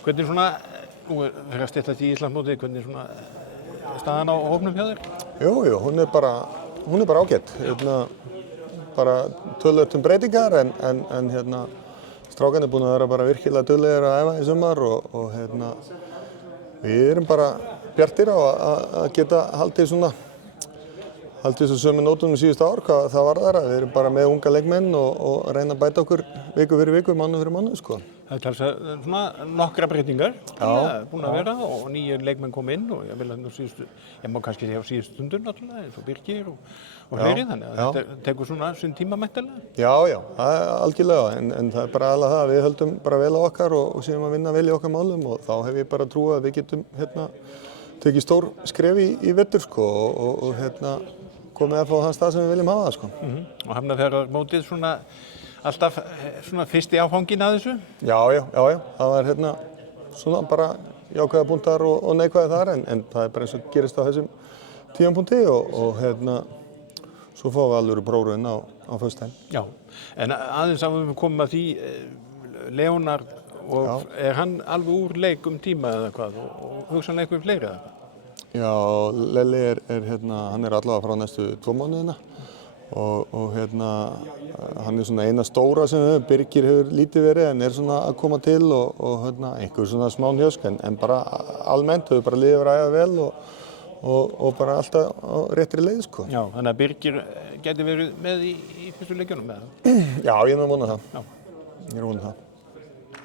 Hvernig svona, nú er að styttast í Íslandsmótið, hvernig svona staðan á hópnum hjá þér? Jú, hún er bara ágætt. Bara töluvert breytingar en strákarnir búin að vera bara virkilega duglegir að æfa í sumar og við erum bara bjartir á að geta haldið þessu sömu nótunum síðustu ár, hvað það varðar. Við erum bara með unga leikmenn og reyna að bæta okkur viku fyrir viku, mánuð fyrir mánuð, sko. Það er talsað svona nokkra breytingar búin að vera og nýjir leikmenn kom inn og ég vil að síðustu, ég má kannski segja á síðustu stundur náttúrulega, eins og Birgir og fleiri, þannig að þetta tekur svona sinn tíma mættilega. Já, það er algjörlega, en það er bara alveg það að við höldum bara vel á okkar og séum að vinna vel í okkar málum og þá hef ég bara trú að við getum tekið stór skref í vetur, sko, og komið að fá þann stað sem við viljum hafa, sko. Og Hafnarfjarðarmótið svona alltaf svona fyrsti áfanginn að þessu? Já, það var svona bara jákvæða punktar og neikvæði þar en það er bara eins og gerist á þessum tímapunkti og svo fáum við alveg prófraun á föstudaginn. Já, en aðeins að við komum að því Leonard og er hann alveg úr leik tíma eða hvað og hugsanlega eitthvað fleiri eða hvað? Já, Lelli hann er allavega frá næstu 2 mánuðina og hann er svona eina stóra sem við höfum. Birgir hefur lítið verið en er svona að koma til og einhver svona smá hnjösk en bara almennt hefur bara liðið verið að æfa vel og bara alltaf á réttri leið, sko. Já, þannig að Birgir gæti verið með í fyrstu leikjunum með það? Já, ég er að vona það. Já. Ég er að vona það.